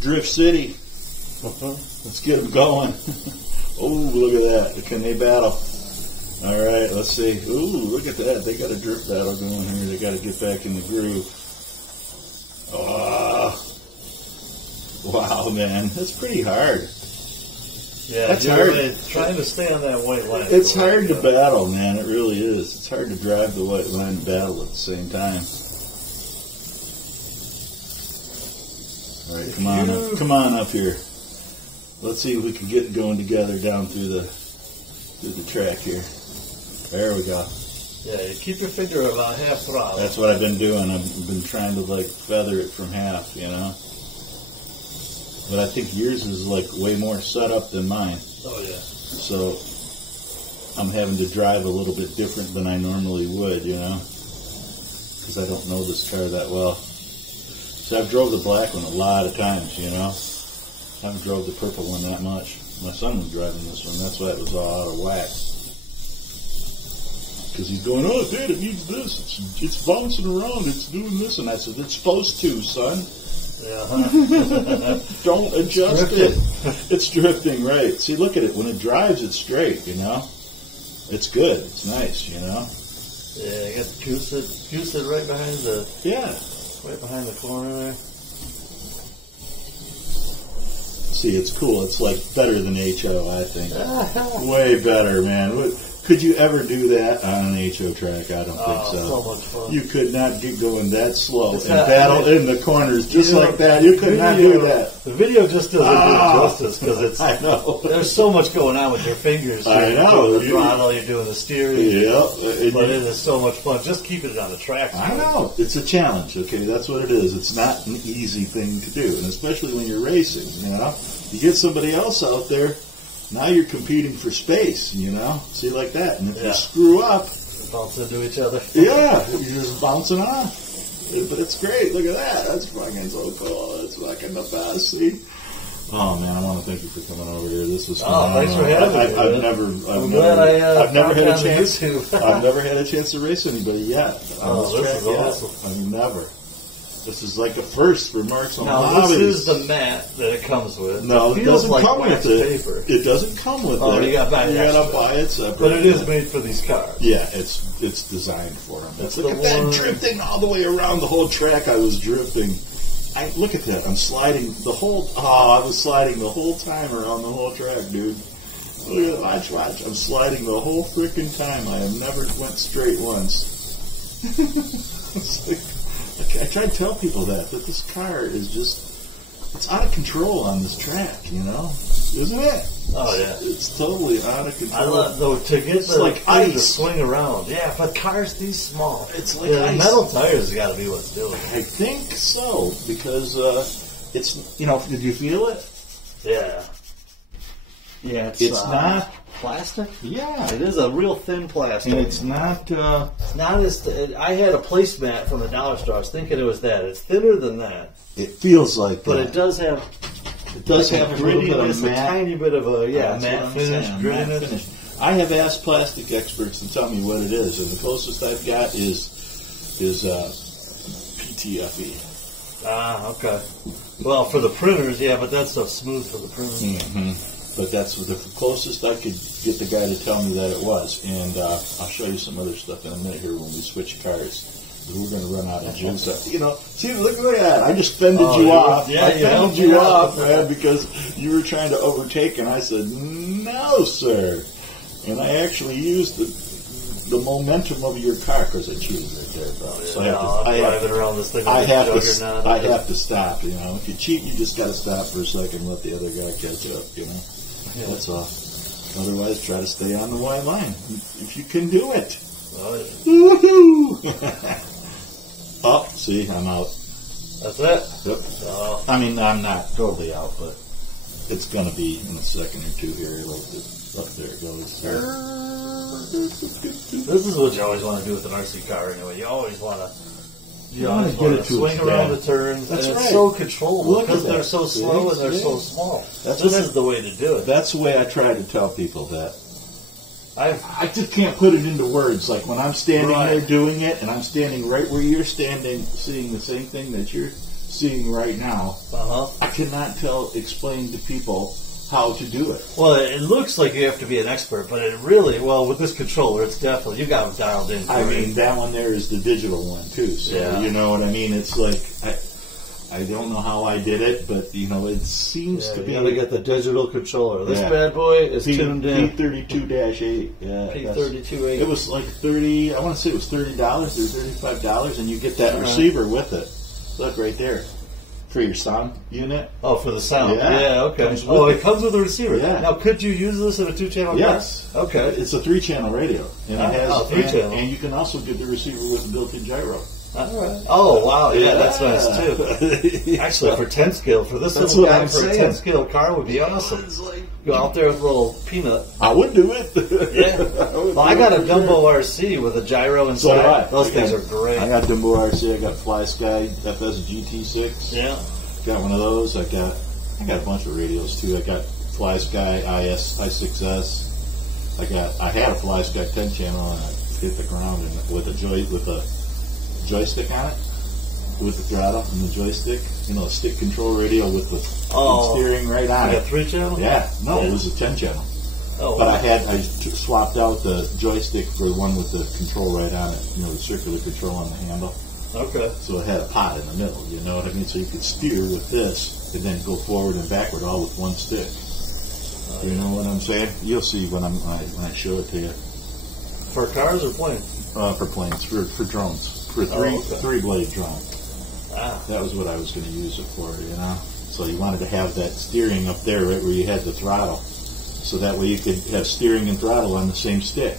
Drift City. Let's get them going. Oh, look at that. Can they battle? All right, let's see. Ooh, look at that. They got a drift battle going here. They got to get back in the groove. Oh, wow, man. That's pretty hard. Yeah, that's hard. Trying to stay on that white line. It's hard to battle, man. It really is. It's hard to drive the white line and battle at the same time. All right, come on up. Come on up here. Let's see if we can get going together down through the track here. There we go. Yeah, you keep your finger about half throttle. That's what I've been doing. I've been trying to like feather it from half, you know. But I think yours is like way more set up than mine. Oh yeah. So I'm having to drive a little bit different than I normally would, you know, because I don't know this car that well. So I've drove the black one a lot of times, you know. I haven't drove the purple one that much. My son was driving this one. That's why it was all out of whack. Because he's going, oh, Dad, it needs this. It's bouncing around. It's doing this. And I said, it's supposed to, son. Yeah. Don't adjust it. It's drifting, right. See, look at it. When it drives, it's straight, you know. It's good. It's nice, you know. Yeah, you got the goose it right behind the... Yeah. Right behind the corner there. See, it's cool. It's like better than HO, I think. Way better, man. Could you ever do that on an HO track? I don't think so. So much fun. You could not get going that slow and battle in the corners just like that. You could not do that. The video just doesn't do it justice because it's. I know. There's so much going on with your fingers. I know. You're doing the throttle, you're doing the steering. Yeah. But it is so much fun. Just keeping it on the track. I know. It's a challenge, okay? That's what it is. It's not an easy thing to do. And especially when you're racing, you know? You get somebody else out there, now you're competing for space, you know? See, like that. And if you screw up... Bounce into each other. Yeah, you're just bouncing off. But it's great. Look at that. That's fucking so cool. That's fucking the best, see? Oh, man, I want to thank you for coming over here. This was fun. Oh, thanks for having me. I've never had a chance. I've never had a chance to race anybody yet. Oh, this is awesome. I mean, never. This is like a first for Marks on Now, Hobbies. this is the mat that it comes with. No, it doesn't come with it. Paper. It doesn't come with it. Oh, you got to buy it separate. But it is made for these cars. Yeah, it's designed for them. Look at that drifting all the way around the whole track. I was drifting. Look at that. I'm sliding the whole... Oh, I was sliding the whole time around the whole track, dude. Look at that. Watch. I'm sliding the whole freaking time. I have never went straight once. It's like... I try to tell people that this car is just, it's out of control on this track, you know? Isn't it? Oh, yeah. It's totally out of control. I love, though, to get the like ice to swing around. Yeah, but cars these small. It's like ice. The metal tires have got to be what's doing it. I think so, because it's, you know, did you feel it? Yeah. Yeah, it's not... Plastic? Yeah. It is a real thin plastic. And it's not... not as... I had a placemat from the dollar store. I was thinking it was that. It's thinner than that. It feels like but that. It does have... It does have a little bit of a tiny bit of a, matte finish, grittiness. I have asked plastic experts to tell me what it is, and the closest I've got is PTFE. Ah, okay. Well, for the printers, yeah, but that stuff's smooth for the printers. Mm-hmm. But that's the closest I could get the guy to tell me that it was. And I'll show you some other stuff in a minute here when we switch cars. We're going to run out of juice. You know, see, look at that. I just fended you off. Yeah, I fended you off, man, because you were trying to overtake, and I said, no, sir. And I actually used the momentum of your car, because I cheated right there, bro. So I have to stop, you know. If you cheat, you just got to stop for a second and let the other guy catch up, you know. Yeah. That's all. Otherwise, try to stay on the white line if you can do it. Oh, yeah. Woohoo! Oh, see, I'm out. That's it? Yep. I mean, I'm not totally out, but it's going to be in a second or two here. Up there it goes. This is what you always want to do with an RC car anyway. You always want to... You always get it to swing around the turns. That's and right. It's so controllable because that. they're so slow and they're so small. This is the way to do it. That's the way I try to tell people that. I just can't put it into words. Like when I'm standing there doing it, and I'm standing right where you're standing, seeing the same thing that you're seeing right now, I cannot explain to people how to do it. Well, it looks like you have to be an expert, but it really, well, with this controller, it's definitely, you got them dialed in. I mean, that one there is the digital one, too. So, you know what I mean? It's like, I don't know how I did it, but, you know, it seems to be... You gotta get the digital controller. This bad boy is tuned in. P32-8. Yeah, P32-8. It was like $30, I want to say it was $30 or $35, and you get that receiver with it. Look, right there. For your sound unit. Oh, for the sound. Yeah, Okay. It comes with a receiver. Yeah. Now, could you use this in a 2-channel? Yes. Okay. It's a 3-channel radio. And it has 3-channel. And you can also get the receiver with a built-in gyro. All right. Oh, wow. Yeah, that's nice, too. Actually, for 10 scale, for this little guy, for a 10 scale car would be awesome. Go out there with a little peanut. I would do it. Well, I got a Dumbo RC with a gyro inside. So do I. Those things are great. I got Dumbo RC. I got Fly Sky FS GT6. Yeah. Got one of those. I got a bunch of radios too. I got Fly Sky I6S. I had a Fly Sky 10 channel and I hit the ground with a joystick on it, with the throttle and the joystick. You know, a stick control radio with the steering right on it. A 3-channel? Yeah. No, it was a 10 channel. Oh, but I swapped out the joystick for the one with the control right on it. You know, the circular control on the handle. Okay. So it had a pot in the middle, you know what I mean? So you could steer with this and then go forward and backward all with one stick. You know what I'm saying? You'll see when I show it to you. For cars or planes? For planes, for drones, for three-blade drone. Ah. That was what I was going to use it for, you know? So you wanted to have that steering up there, right where you had the throttle. So that way you could have steering and throttle on the same stick.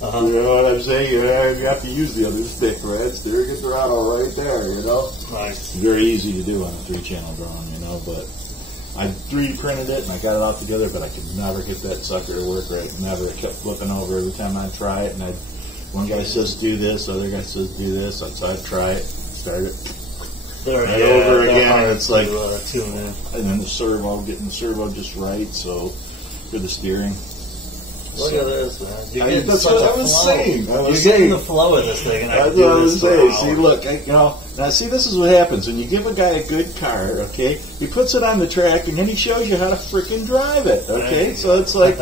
You know what I'm saying? You have to use the other stick, right? Steering and throttle right there, you know? Nice. Very easy to do on a 3-channel drone, you know, but I 3D printed it and I got it all together, but I could never get that sucker to work right. Never. It kept flipping over every time I'd try it, and one guy says do this, other guy says do this, so I'd try it, start it. Over again, it's like, and then getting the servo just right, so for the steering. Look at this, man. That's what I was saying. You're getting the flow of this thing, and that's what I was saying. See, look, now see, this is what happens when you give a guy a good car. Okay, he puts it on the track, and then he shows you how to freaking drive it. Okay, so it's like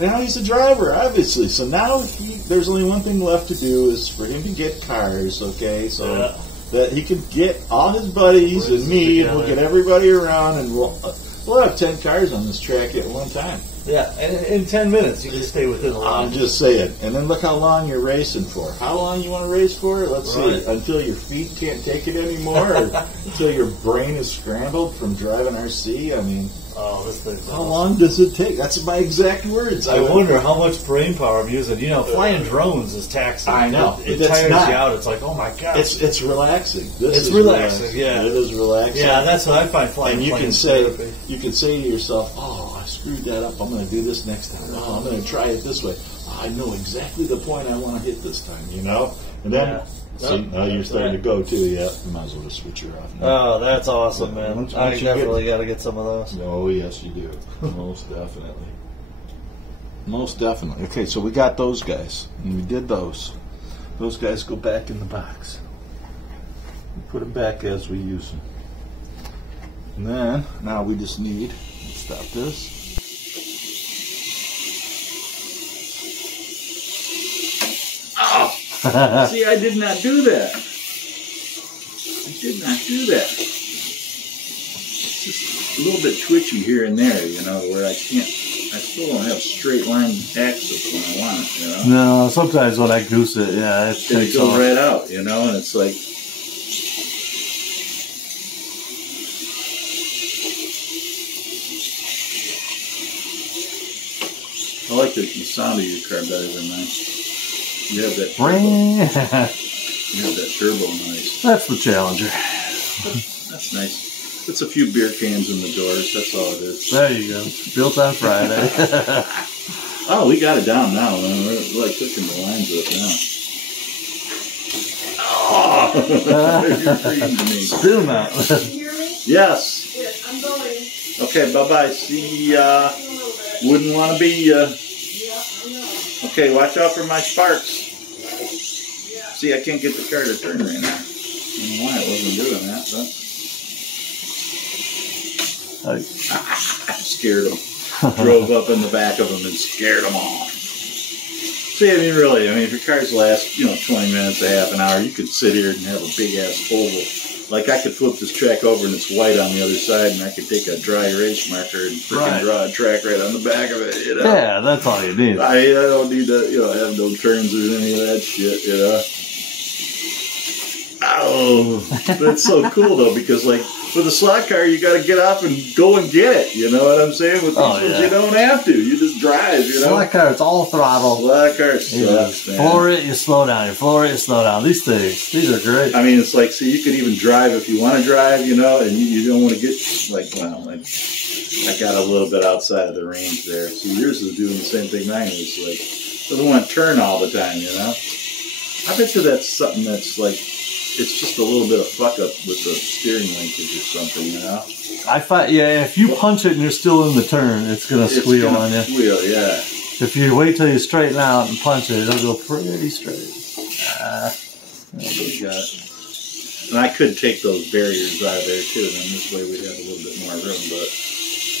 now he's a driver, obviously. So now there's only one thing left to do is for him to get cars. Okay, so that he can get all his buddies and me, and we'll get everybody around, and we'll have 10 cars on this track at one time. Yeah, and in 10 minutes you can stay within the line. I'm just saying. And then look how long you're racing for. How long you want to race for? Let's see. Until your feet can't take it anymore, or until your brain is scrambled from driving RC. I mean, this thing's how long does it take? That's my exact words. I wonder how much brain power I'm using. You know, flying drones is taxing. I know. It tires you out. It's like, oh my god. It's relaxing. It's relaxing. Yeah, it is relaxing. Yeah, that's what I find flying. And you can say to yourself, oh, I screwed that up. I'm going to do this next time. Oh, I'm going to try it this way. Oh, I know exactly the point I want to hit this time. You know, and then. See, now you're starting to go too. Yeah, you might as well just switch her off now. Oh, that's awesome, man! I definitely got to get some of those. Oh, yes, you do. Most definitely. Most definitely. Okay, so we got those guys, and we did those. Those guys go back in the box. We put them back as we use them. And then, now we just need, let's stop this. Oh! See, I did not do that. I did not do that. It's just a little bit twitchy here and there, you know, where I still don't have straight line axis when I want it, you know. No, sometimes when I goose it, it goes right out, you know, and it's like. I like the sound of your car better than mine. You have that turbo noise. That's the Challenger. That's nice. It's a few beer cans in the doors. That's all it is. There you go. Built on Friday. Oh, we got it down now. We're like cooking the lines up now. Oh, you're freezing to me. Still not. Can you hear me? Yes. Yes, I'm going. Okay, bye-bye. See, wouldn't want to be... Okay, watch out for my sparks. See, I can't get the car to turn right now. I don't know why it wasn't doing that, but... Scared them. Drove up in the back of them and scared them off. See, I mean, really, if your cars last, 20 minutes, a half an hour, you could sit here and have a big-ass oval. Like, I could flip this track over and it's white on the other side, and I could take a dry erase marker and freaking draw a track right on the back of it, Yeah, that's all you need. I don't need to, have no turns or any of that shit, Oh, but it's so cool, though, because, like, with a slot car, you got to get off and go and get it. You know what I'm saying? With these ones, you don't have to. You just drive, Slot car, it's all throttle. Slot car sucks, man. Floor it, you slow down. You floor it, you slow down. These these are great. I mean, it's like, see, you can even drive if you want to drive, and you don't want to get, I got a little bit outside of the range there. So yours is doing the same thing mine is. Like, doesn't want to turn all the time, I bet you that's something that's like, it's just a little bit of fuck up with the steering linkage or something, I find, if you punch it and you're still in the turn, it's gonna squeal on you. Squeal, yeah. If you wait till you straighten out and punch it, it'll go pretty straight. And I could take those barriers out of there too, and then this way we'd have a little bit more room, but...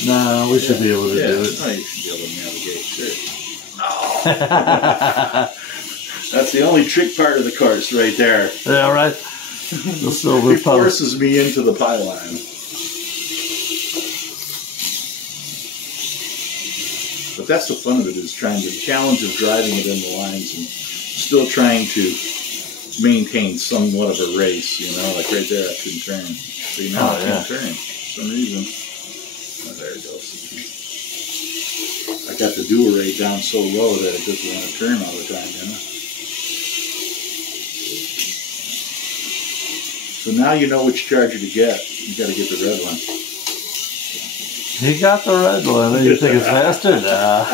No, we should be able to do it. Oh, you should be able to navigate, sure. Oh. That's the only trick part of the course right there. Yeah, right. The silver it forces me into the pylon. But that's the fun of it, is trying to challenge of driving it in the lines and still trying to maintain somewhat of a race, like right there I couldn't turn. See, now I can't turn for some reason. Oh, there it goes. I got the dual rate down so low that it doesn't want to turn all the time, So now you know which charger to get. You got to get the red one. He got the red one. You think it's faster? Nah.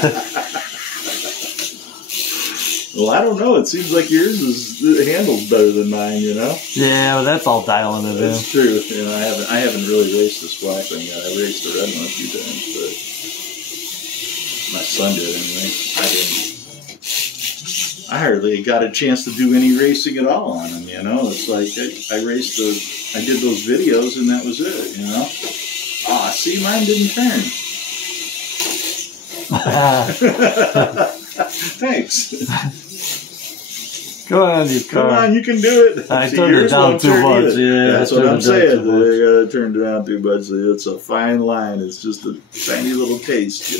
Well, I don't know. It seems like yours handles better than mine, Yeah, but that's all dialing it in. That's true. I haven't really raced this black one yet. I raced the red one a few times, but my son did anyway. I didn't. I hardly got a chance to do any racing at all on them, It's like I did those videos and that was it, see, mine didn't turn. Thanks. Come on, you car. Come on, you can do it. I turned it down too much. Yeah, that's what I'm saying. I got to turn it down too much. It's a fine line. It's just a tiny little taste,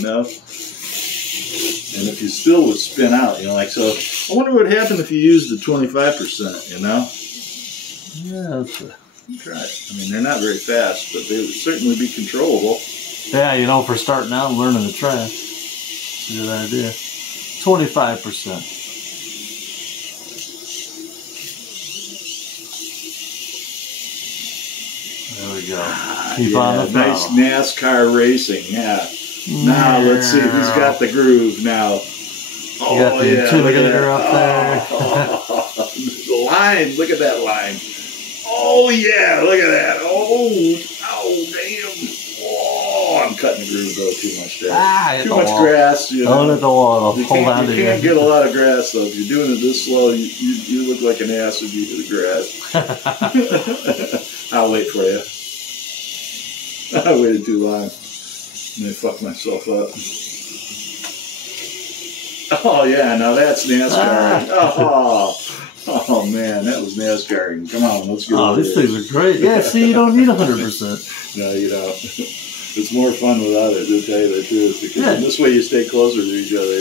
And if you still would spin out, so I wonder what happened if you used the 25%, Yeah. Try it. I mean, they're not very fast, but they would certainly be controllable. Yeah, for starting out and learning the track. It's a good idea. 25%. There we go. Keep on the throttle. Nice NASCAR racing, yeah. Now, let's see who's got the groove now. Oh, you got the intimidator up there. The line, look at that line. Oh, yeah, look at that. Oh, damn. Oh, I'm cutting the groove, though, too much there. Too much grass, Don't hit the wall. You can't get a lot of grass, though. If you're doing it this slow, you look like an ass if you hit the grass. I'll wait for you. I waited too long. And I fucked myself up. Oh, yeah, now that's NASCAR. Oh, man, that was NASCAR. Come on, let's go. Oh, these things are great. Yeah, see, you don't need 100%. No, you don't. It's more fun without it, to tell you the truth. Because in this way you stay closer to each other,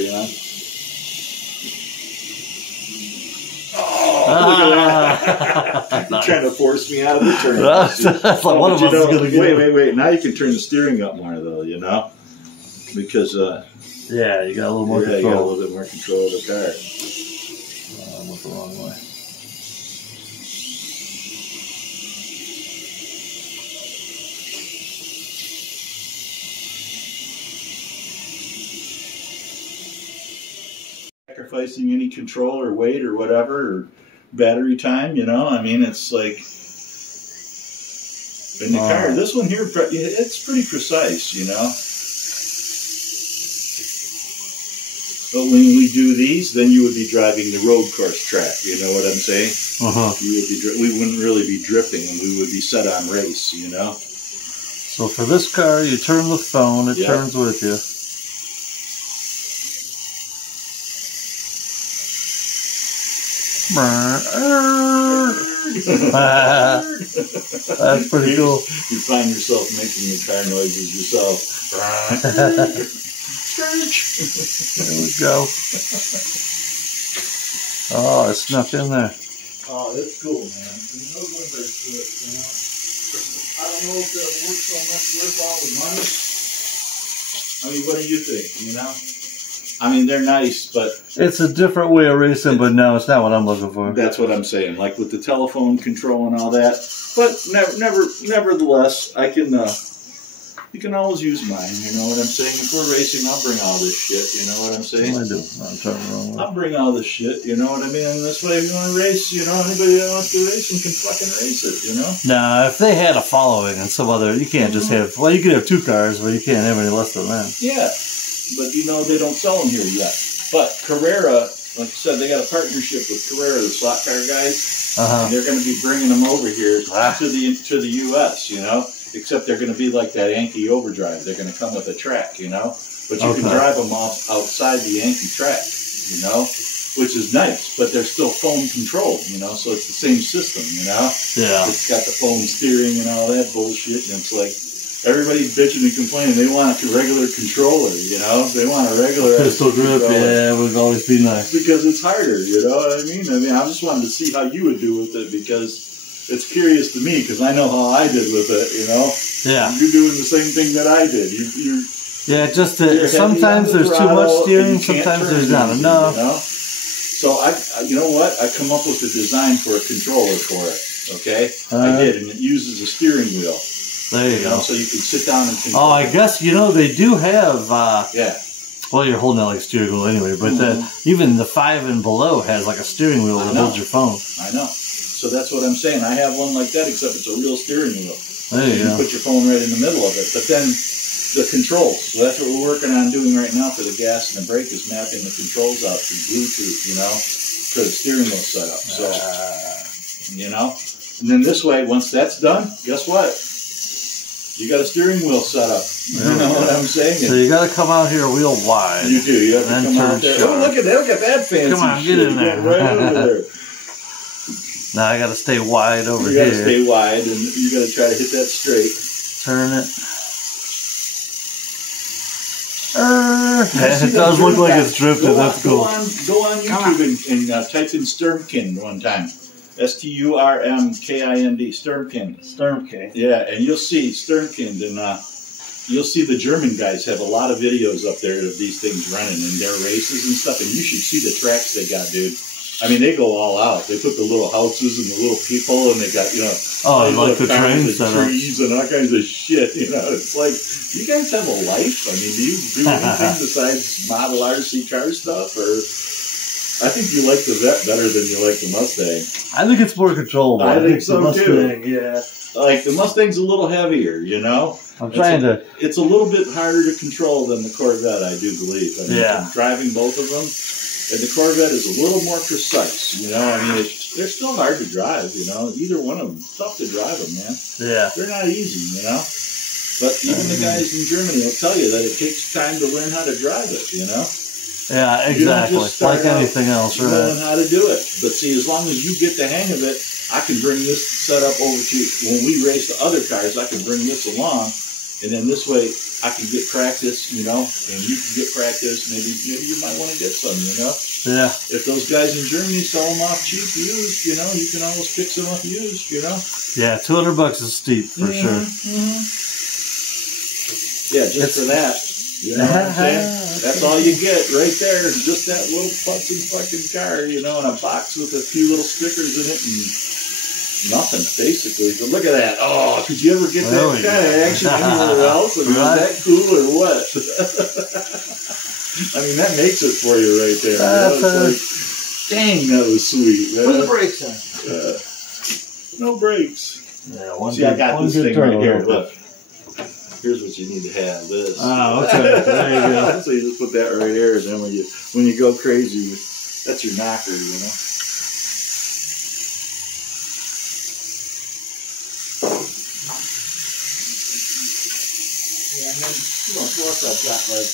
Oh, look at that. You're trying to force me out of the turn. That's like one of us is going to get Wait. Now you can turn the steering up more, though, Because, yeah, you got a little more control. You got a little bit more control of the car. I went the wrong way. Sacrificing any control or weight or whatever, or battery time, I mean, it's like, in the car, this one here, it's pretty precise, But when we do these, then you would be driving the road course track, you know what I'm saying? You would be, we wouldn't really be drifting, and we would be set on race, So So for this car, you turn the phone, it Yep. turns with you. That's pretty cool. You find yourself making your car noises yourself. There we go. Oh, it snuck in there. Oh, that's cool, man. Those ones are good, you know. I don't know if they're worth so much worth all the money. I mean, what do you think, you know? I mean, they're nice, but... It's a different way of racing, but no, it's not what I'm looking for. That's what I'm saying, like with the telephone control and all that. But nevertheless, I can... you can always use mine, you know what I'm saying? If we're racing, I'll bring all this shit, you know what I'm saying? I do. I'm turning the wrong way. I'll bring all this shit, you know what I mean? And this way, if you want to race, you know, anybody that wants to race can fucking race it, you know? Nah, if they had a following and some other, you can't just have, well, you could have 2 cars, but you can't have any less than that. Yeah, but you know, they don't sell them here yet. But Carrera, like I said, they got a partnership with Carrera, the slot car guys. And they're going to be bringing them over here to the U.S., you know? Except they're going to be like that Yankee Overdrive. They're going to come with a track, you know? But you can drive them off outside the Yankee track, you know? Which is nice, but they're still phone controlled, you know? So it's the same system, you know? Yeah. It's got the phone steering and all that bullshit, and it's like, everybody's bitching and complaining. They want a regular controller, you know? They want a regular pistol grip, yeah, it would always be nice. Because it's harder, you know what I mean? I just wanted to see how you would do with it, because it's curious to me, because I know how I did with it, you know? Yeah. You're doing the same thing that I did. Yeah, just sometimes there's too much steering, sometimes there's not enough. You know? So, you know what? I come up with a design for a controller for it, okay? I did, and it uses a steering wheel. There you go. So you can sit down and control. Oh, I guess, you know, they do have... yeah. Well, you're holding that like a steering wheel anyway, but even the 5 and below has like a steering wheel that holds your phone. I know. So that's what I'm saying. I have one like that, except it's a real steering wheel. There you go. Put your phone right in the middle of it. But then the controls. So that's what we're working on doing right now for the gas and the brake, is mapping the controls out through Bluetooth, you know, for the steering wheel setup. So, you know, and then this way, once that's done, guess what? You got a steering wheel set up. You know what I'm saying? So you got to come out here real wide. You do. You have to come out there. Oh, look at that! Look at that fancy Come on, shit. get in there. Right over there. Now I got to stay wide over here. You got to stay wide, and you got to try to hit that straight. Turn it. It does look like it's drifted. That's cool. Go on YouTube and type in Sturmkind one time. Sturmkind. Sturmkind. Yeah, and you'll see Sturmkind, and you'll see the German guys have a lot of videos up there of these things running in their races and stuff, and you should see the tracks they got, dude. I mean, they go all out. They put the little houses and the little people, and they got, you know, like the trains and trees and all kinds of shit. You know, it's like, you guys have a life. I mean, do you do anything besides model RC car stuff, or? I think you like the Vet better than you like the Mustang. I think it's more controllable. I think so Mustang, too. Yeah. Like the Mustang's a little heavier, you know. It's a little bit harder to control than the Corvette, I do believe. I mean, I'm driving both of them, and the Corvette is a little more precise. You know, I mean, they're still hard to drive. You know, either one of them, tough to drive them, man. Yeah. They're not easy, you know. But even the guys in Germany will tell you that it takes time to learn how to drive it. You know. Yeah, exactly. Like anything else, right? Knowing how to do it. But see, as long as you get the hang of it, I can bring this setup over to you. When we race the other cars, I can bring this along, and then this way I can get practice, you know, and you can get practice. Maybe you might want to get some, you know. Yeah. If those guys in Germany sell them off cheap used, you know, you can always pick some up used, you know. Yeah, $200 is steep for sure. Yeah, just for that. You know what I'm saying? That's all you get right there. Just that little fucking car, you know, and a box with a few little stickers in it and nothing, basically. But look at that. Oh, could you ever get that kind of action anywhere else? I mean, is that cool or what? I mean, that makes it for you right there. You know? It's like, dang, that was sweet, man. Put the brakes on. No brakes. Yeah, I got this thing right here. Look. Here's what you need to have. This. Oh, okay. There you go. So you just put that right here, and then when you go crazy, that's your knocker, you know. and then, plus I've got like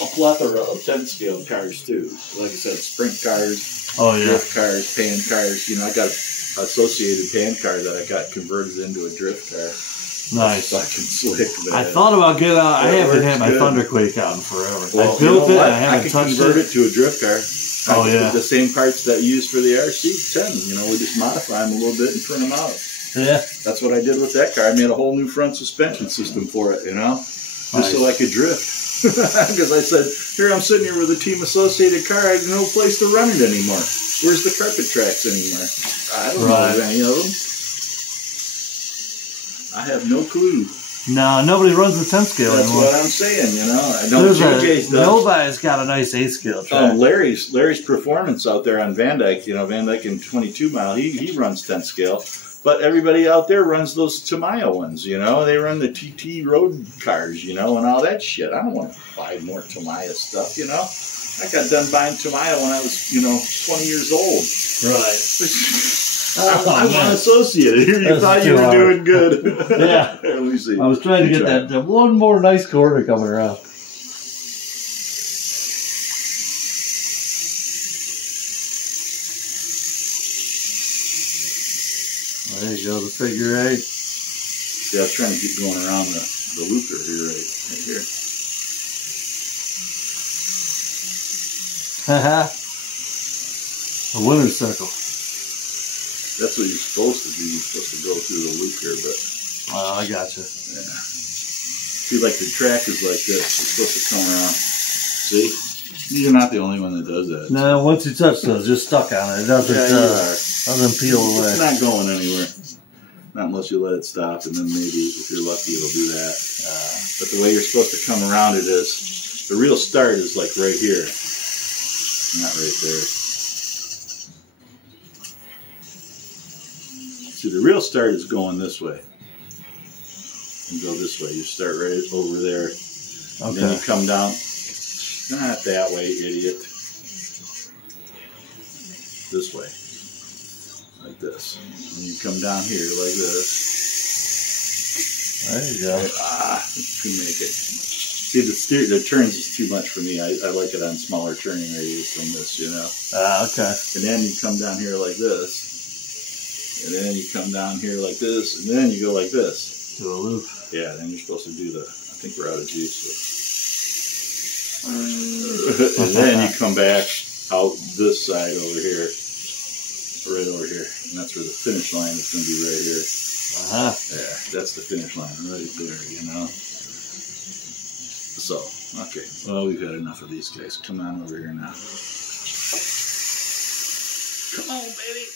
a plethora of 10 scale cars too. Like I said, sprint cars, drift cars, pan cars. I got an associated pan car that I got converted into a drift car. Nice. That's fucking slick, man. I thought about getting out. I haven't had my Thunderquake out in forever. Well, I built it. I haven't could touched convert it to a drift car. Yeah. The same parts that you use for the RC10. We just modify them a little bit and print them out. Yeah. That's what I did with that car. I made a whole new front suspension system for it, just so I could drift. Because I said, here I'm sitting here with a Team Associated car. I have no place to run it anymore. Where's the carpet tracks anymore? I don't know of any of them. I have no clue. No, nobody runs the 10 scale anymore. That's what I'm saying, I know JJ's does. Nobody's got a nice 8 scale track. Larry's Performance out there on Van Dyke, Van Dyke in 22 Mile, he runs 10 scale. But everybody out there runs those Tamiya ones, They run the TT road cars, and all that shit. I don't want to buy more Tamiya stuff, I got done buying Tamiya when I was, 20 years old. Right. I'm unassociated. Here you thought you were doing good. Yeah. Let me see. I was trying to get that one more nice corner coming around. There you go, the figure 8. See, I was trying to keep going around the looper here, right here. Haha. A winner's circle. That's what you're supposed to do. You're supposed to go through the loop here, but... Oh, I gotcha. Yeah. See, like the track is like this. It's supposed to come around. See? You're not the only one that does that. No, once you touch those, you're stuck on it. It doesn't peel away. It's not going anywhere. Not unless you let it stop, and then maybe, if you're lucky, it'll do that. But the way you're supposed to come around it is, the real start is like right here. Not right there. See, the real start is going this way. And go this way. You start right over there. Okay. And then you come down. Not that way, idiot. This way. Like this. And you come down here like this. There you go. Couldn't make it. See, the turns is too much for me. I like it on smaller turning radius than this, okay. And then you come down here like this. And then you come down here like this. And then you go like this. Do a loop. Yeah, then you're supposed to do I think we're out of juice. So. And then you come back out this side over here. Right over here. And that's where the finish line is going to be right here. Yeah, that's the finish line right there, So, okay. Well, we've had enough of these guys. Come on over here now. Come on, baby.